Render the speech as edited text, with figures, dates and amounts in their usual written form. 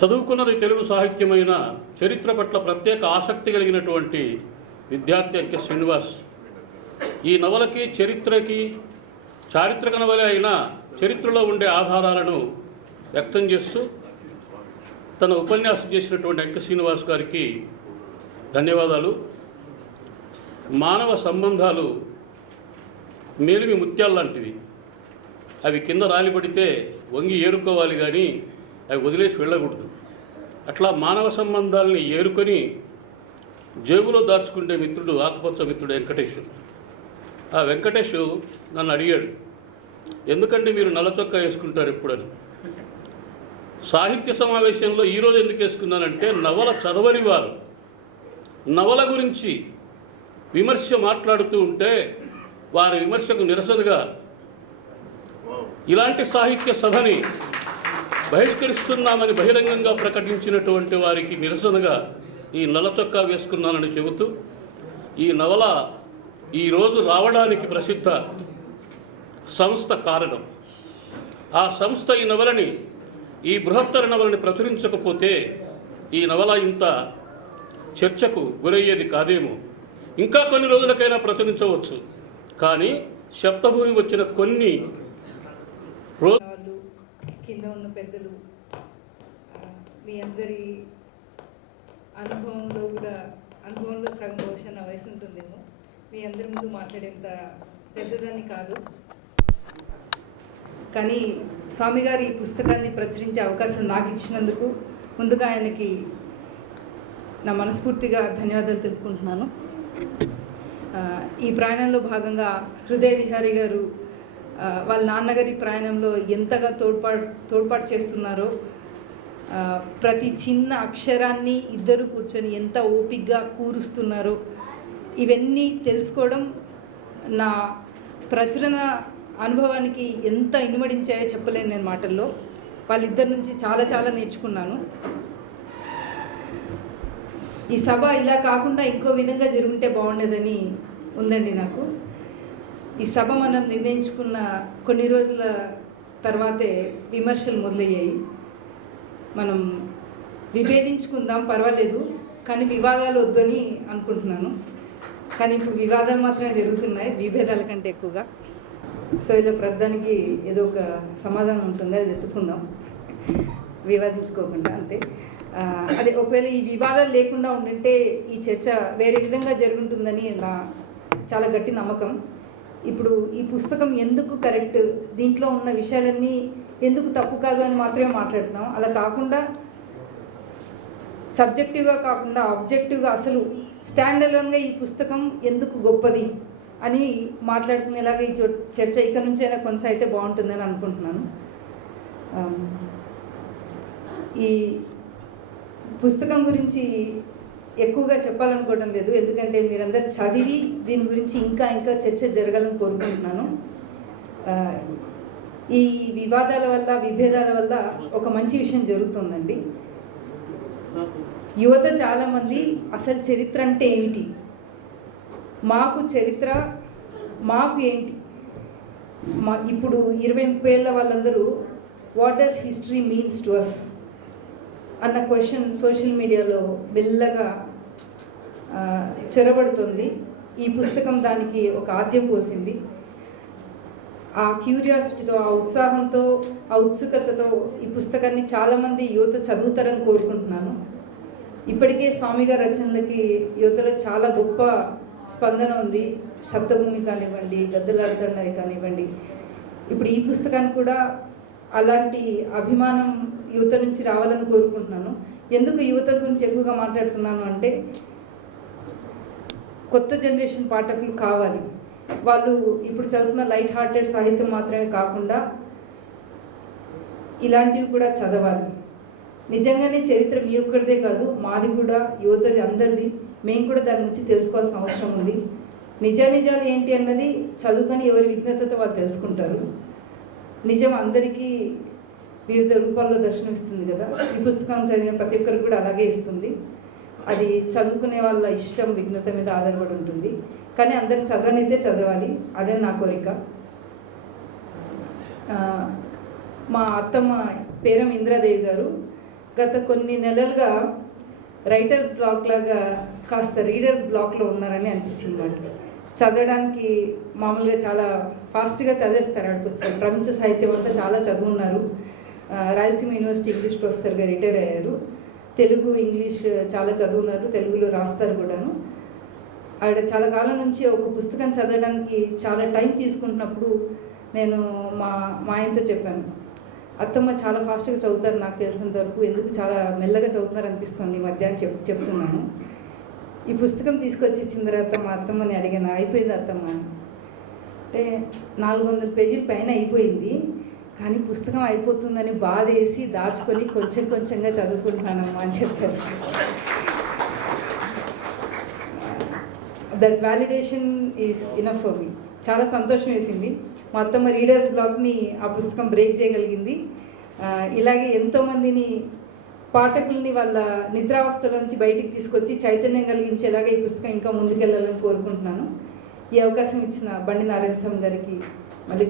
చదువుకున్నది తెలుగు సాహిత్యమైన చరిత్ర పట్ల ప్రత్యేక ఆసక్తి కలిగినటువంటి విద్యార్థి అంకె శ్రీనివాస్ ఈ నవలకి చరిత్రకి చారిత్రక నవలే అయిన చరిత్రలో ఉండే ఆధారాలను వ్యక్తం చేస్తూ తన ఉపన్యాసం చేసినటువంటి అంకె శ్రీనివాస్ గారికి ధన్యవాదాలు. మానవ సంబంధాలు మేలిమి ముత్యాలు లాంటివి. అవి కింద రాలిపడితే వంగి ఏరుకోవాలి, కానీ అవి వదిలేసి వెళ్ళకూడదు. అట్లా మానవ సంబంధాలని ఏరుకొని జేబులో దాచుకుంటే మిత్రుడు ఆకుపచ్చ మిత్రుడు వెంకటేష్. ఆ వెంకటేష్ నన్ను అడిగాడు, ఎందుకంటే మీరు నల్ల చొక్కా వేసుకుంటారు ఎప్పుడని. సాహిత్య సమావేశంలో ఈరోజు ఎందుకు వేసుకున్నానంటే, నవల చదవని వారు నవల గురించి విమర్శ మాట్లాడుతూ ఉంటే వారి విమర్శకు నిరసనగా ఇలాంటి సాహిత్య సభని బహిష్కరిస్తున్నామని బహిరంగంగా ప్రకటించినటువంటి వారికి నిరసనగా ఈ నల్ల చొక్కా వేసుకున్నానని చెబుతూ, ఈ నవల ఈరోజు రావడానికి ప్రసిద్ధ సంస్థ కారణం. ఆ సంస్థ ఈ నవలని, ఈ బృహత్తర నవలని ప్రచురించకపోతే ఈ నవల ఇంత చర్చకు గురయ్యేది కాదేమో. ఇంకా కొన్ని రోజులకైనా ప్రచురించవచ్చు, కానీ శబ్దభూమి వచ్చిన కొన్ని రోజులు కింద ఉన్న పెద్దలు, మీ అందరి అనుభవంలో సగం బహుశా నా వయసు ఉంటుందేమో. మీ అందరి ముందు మాట్లాడేంత పెద్దదాన్ని కాదు, కానీ స్వామి గారు ఈ పుస్తకాన్ని ప్రచురించే అవకాశం నాకు ఇచ్చినందుకు ముందుగా ఆయనకి నా మనస్ఫూర్తిగా ధన్యవాదాలు తెలుపుకుంటున్నాను. ఈ ప్రయాణంలో భాగంగా హృదయ విహారీ గారు వాళ్ళ నాన్నగారి ప్రయాణంలో ఎంతగా తోడ్పాటు చేస్తున్నారో, ప్రతి చిన్న అక్షరాన్ని ఇద్దరు కూర్చొని ఎంత ఓపికగా కూరుస్తున్నారో, ఇవన్నీ తెలుసుకోవడం నా ప్రచురణ అనుభవానికి ఎంత ఇనుమడించాయో చెప్పలేను నేను మాటల్లో. వాళ్ళిద్దరి నుంచి చాలా చాలా నేర్చుకున్నాను. ఈ సభ ఇలా కాకుండా ఇంకో విధంగా జరుగుంటే బాగుండేదని ఉందండి నాకు. ఈ సభ మనం నిర్ణయించుకున్న కొన్ని రోజుల తర్వాతే విమర్శలు మొదలయ్యాయి. మనం విభేదించుకుందాం, పర్వాలేదు, కానీ వివాదాలు వద్దని అనుకుంటున్నాను. కానీ ఇప్పుడు వివాదాలు మాత్రమే జరుగుతున్నాయి, విభేదాల కంటే ఎక్కువగా. సో ఇలా ప్రధానికి ఏదో ఒక సమాధానం ఉంటుంది, అది వెతుక్కుందాం, వివాదించుకోకుండా, అంతే. అదే ఒకవేళ ఈ వివాదాలు లేకుండా ఉండింటే ఈ చర్చ వేరే విధంగా జరుగుతుందని నా చాలా గట్టి నమ్మకం. ఇప్పుడు ఈ పుస్తకం ఎందుకు కరెక్ట్, దీంట్లో ఉన్న విషయాలన్నీ ఎందుకు తప్పు కాదు అని మాత్రమే మాట్లాడుతున్నాం. అలా కాకుండా సబ్జెక్టివ్గా కాకుండా ఆబ్జెక్టివ్గా, అసలు స్టాండ్ అలోన్గా ఈ పుస్తకం ఎందుకు గొప్పది అని మాట్లాడుకునేలాగా ఈ చర్చ ఇక్కడ నుంచి అయినా కొనసాగితే బాగుంటుందని అనుకుంటున్నాను. ఈ పుస్తకం గురించి ఎక్కువగా చెప్పాలనుకోవడం లేదు, ఎందుకంటే మీరందరూ చదివి దీని గురించి ఇంకా ఇంకా చర్చ జరగాలని కోరుకుంటున్నాను. ఈ వివాదాల వల్ల, విభేదాల వల్ల ఒక మంచి విషయం జరుగుతుందండి. యువత చాలామంది అసలు చరిత్ర అంటే ఏమిటి, మాకు చరిత్ర మాకు ఏంటి, ఇప్పుడు 20-30 ఏళ్ళ వాళ్ళందరూ what does history means to us అన్న క్వశ్చన్ సోషల్ మీడియాలో మెల్లగా చొరబడుతుంది. ఈ పుస్తకం దానికి ఒక ఆద్యం పోసింది. ఆ క్యూరియాసిటీతో, ఆ ఉత్సాహంతో, ఆ ఉత్సుకతతో ఈ పుస్తకాన్ని చాలామంది యువత చదువుతారని కోరుకుంటున్నాను. ఇప్పటికే స్వామి గారి రచనలకి యువతలో చాలా గొప్ప స్పందన ఉంది. శబ్దభూమి కానివ్వండి, గద్దలాడుతున్నది కానివ్వండి, ఇప్పుడు ఈ పుస్తకాన్ని కూడా అలాంటి అభిమానం యువత నుంచి రావాలని కోరుకుంటున్నాను. ఎందుకు యువత గురించి ఎక్కువగా మాట్లాడుతున్నాను అంటే, కొత్త జనరేషన్ పాఠకులు కావాలి. వాళ్ళు ఇప్పుడు చదువుతున్న లైట్ హార్టెడ్ సాహిత్యం మాత్రమే కాకుండా ఇలాంటివి కూడా చదవాలి. నిజంగానే చరిత్ర మీ ఒక్కరిదే కాదు, మాది కూడా, యువతది, అందరిది. మేము కూడా దాని గురించి తెలుసుకోవాల్సిన అవసరం ఉంది. నిజాలు ఏంటి అన్నది చదువుకొని ఎవరి విజ్ఞతతో వాళ్ళు తెలుసుకుంటారు. నిజం అందరికీ వివిధ రూపాల్లో దర్శనమిస్తుంది కదా. ఈ పుస్తకం చదివిన ప్రతి ఒక్కరికి కూడా అలాగే ఇస్తుంది. అది చదువుకునే వాళ్ళ ఇష్టం, విఘ్నత మీద ఆధారపడి ఉంటుంది. కానీ అందరికి చదవనైతే చదవాలి, అదే నా కోరిక. మా అత్తమ్మ పేరం ఇంద్రాదేవి గారు గత కొన్ని నెలలుగా రైటర్స్ బ్లాక్ లాగా కాస్త రీడర్స్ బ్లాక్లో ఉన్నారని అనిపించింది నాకు. చదవడానికి మామూలుగా చాలా ఫాస్ట్గా చదివేస్తారు ఆడ పుస్తకం. ప్రపంచ సాహిత్యం అంతా చాలా చదువున్నారు. రాయలసీమ యూనివర్సిటీ ఇంగ్లీష్ ప్రొఫెసర్గా రిటైర్ అయ్యారు. తెలుగు ఇంగ్లీష్ చాలా చదువున్నారు, తెలుగులో రాస్తారు కూడాను. ఆవిడ చాలా కాలం నుంచి ఒక పుస్తకం చదవడానికి చాలా టైం తీసుకుంటున్నప్పుడు నేను మా ఆయనతో చెప్పాను, అత్తమ్మ చాలా ఫాస్ట్గా చదువుతారు నాకు తెలిసినంత వరకు, ఎందుకు చాలా మెల్లగా చదువుతున్నారు అనిపిస్తుంది ఈ మధ్య అని చెప్తున్నాను. ఈ పుస్తకం తీసుకొచ్చి ఇచ్చిన తర్వాత మా అత్తమ్మని అడిగాను, అయిపోయింది అత్తమ్మ అంటే 400 పేజీల పైన అయిపోయింది, కానీ పుస్తకం అయిపోతుందని బాధ వేసి దాచుకొని కొంచెం కొంచెంగా చదువుకుంటున్నానమ్మా అని చెప్పారు. That validation is enough for me. చాలా సంతోషం వేసింది. మా అత్తమ్మ రీడర్స్ బ్లాక్ని ఆ పుస్తకం బ్రేక్ చేయగలిగింది. ఇలాగే ఎంతోమందిని పాఠకుల్ని వాళ్ళ నిద్రావస్థలోంచి బయటికి తీసుకొచ్చి చైతన్యం కలిగించేలాగా ఈ పుస్తకం ఇంకా ముందుకెళ్ళాలని కోరుకుంటున్నాను. ఈ అవకాశం ఇచ్చిన బండి నారాయణ స్వామి గారికి మళ్ళీ